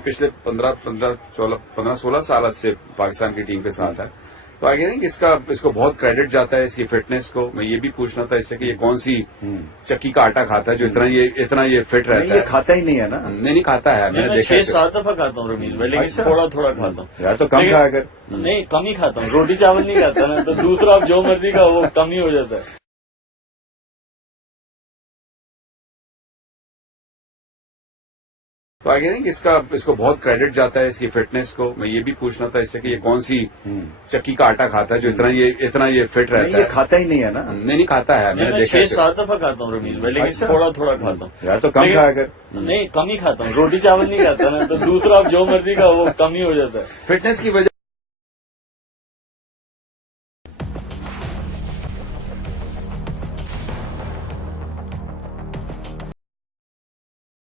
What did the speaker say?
पिछले 15-16 साल से पाकिस्तान की टीम के साथ है, तो आई थिंक इसको बहुत क्रेडिट जाता है इसकी फिटनेस को। मैं ये भी पूछना था इससे कि ये कौन सी चक्की का आटा खाता है जो इतना ये फिट रहता है। ये खाता ही नहीं है ना। नहीं खाता है, मैंने देखा 6-7 दफा खाता हूँ रमीज भाई, लेकिन थोड़ा खाता हूँ यार। तो कम खाया कर। नहीं, कम ही खाता हूँ, रोटी चावल नहीं खाता ना, तो दूसरा आप जो मर्जी का वो कम ही हो जाता है। तो आई थिंक इसको बहुत क्रेडिट जाता है इसकी फिटनेस को। मैं ये भी पूछना था इससे कि ये कौन सी चक्की का आटा खाता है जो इतना ये फिट रहता है। ये खाता ही नहीं है ना। नहीं खाता है, मैंने देखा 6-7 दफा खाता हूँ रमीज भाई, लेकिन थोड़ा खाता हूँ यार। तो कम खाया कर। नहीं, कम ही खाता हूँ, रोटी चावल नहीं खाता ना, तो दूसरा आप जो मर्जी का वो कम ही हो जाता है। फिटनेस की वजह